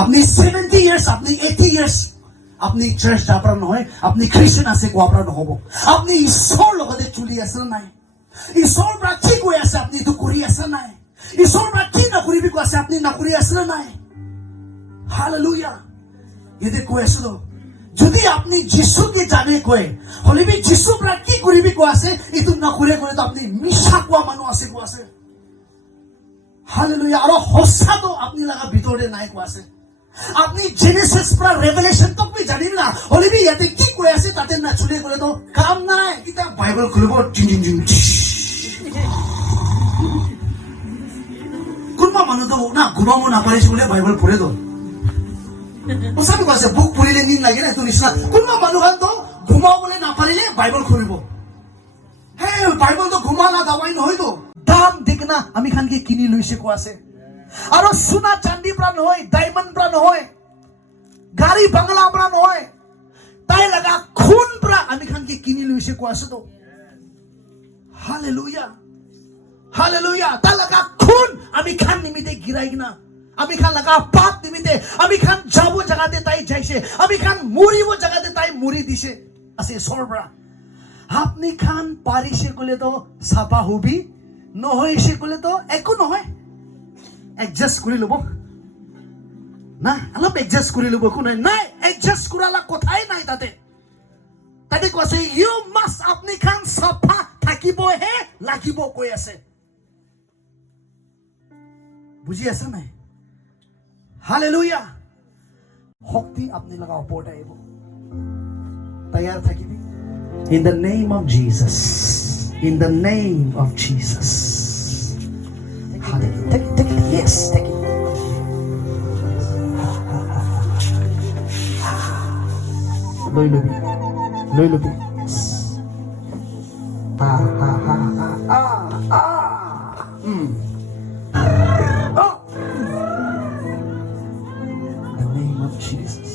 আপনি 70 ইয়াৰ্স, আপনি 80 ইয়াৰ্স আপনি চাৰ্চ যাবৰা নহয়, আপনি খ্ৰীষ্টান আছে কোৱাবৰা নহব। আপনি ঈশ্বৰৰ লগতে চলি আছে নাই? ঈশ্বৰৰ পৰা কি কৈ আছে আপনি এইটো কৰি আছে নাই? ঈশ্বৰৰ পৰা কি নকৰিবি কৈ আছে আপনি নকৰি আছে নাই? হালেলুয়া। এতে কৈ আছো যদি আপনি যিশুকে জানে কয় হলিবি যিশুৰ পৰা কি কৰিবি কৈ আছে এইটো নকৰে কৰে তো আপনি মিছা কোৱা মানুহ আছে কৈ আছে। হালেলুয়া। আৰু সঁচাটো আপনি লগা ভিতৰতে নাই কৈ আছে। আপনি জেনেসিস পৰা রেভেলেশন তক भी জানিল না হলিবি ইয়াতে কি কৈ আছে তাতে না চলে করে তো কাম নাই। এটা বাইবেল খুলিব টিং টিং টিং কোনবা মানুহ তো না ঘুমাব নাপাৰিছে বোলে বাইবেল পঢ়ে তো সঁচাকে কৈছে বুক পঢ়িলে নিন লাগে না এইটো নিচিনা। কোনবা মানুহ তো ঘুমাবলৈ নাপাৰিলে বাইবেল খুলিব। হে বাইবেল তো ঘুমা না দাৱাই নহয় তো দাম দেখনা আমি খানকে কিনি লৈছে কৈ আছে। আৰু সোনা চান্দি পৰা নহয়, ডায়মণ্ড পৰা নহয়, গাড়ী বাংলা পৰা নহয়, তাই লগা খুন পৰা আমি খানকে কিনি লৈছে কৈ আছে তো। Hallelujah hallelujah. তাই লগা খুন আমি খান নিমিতে গিৰাই কিনা, আমি খান লগা পাপ নিমিতে আমি খান যাব জাগাতে তাই যাইছে, আমি খান মৰিব জাগাতে তাই মৰি দিছে আছে ঈশ্বৰৰ পৰা। আপনি খান পাৰিছে কলে তো চাপা হবি, নহৈছে কলে তো একো নহয়। এডজাষ্ট কৰি ল'ব না, অলপ এডজাষ্ট কৰি ল'ব, একো নাই নাই এডজাষ্ট কৰালা কথাই নাই তাতে। তাতে কৈছে ইউ মাষ্ট আপনি খান চাফা থাকিবহে লাগিব কৈ আছে। বুজি আছে নাই? হালেলুয়া। শক্তি আপনি লগা ওপৰত আহিব। তৈয়াৰ থাকিবি? In the name of Jesus, in the name of Jesus. Hallelujah. Take it. Yes, take it. লৈ লবি yes. Oh. The name of Jesus.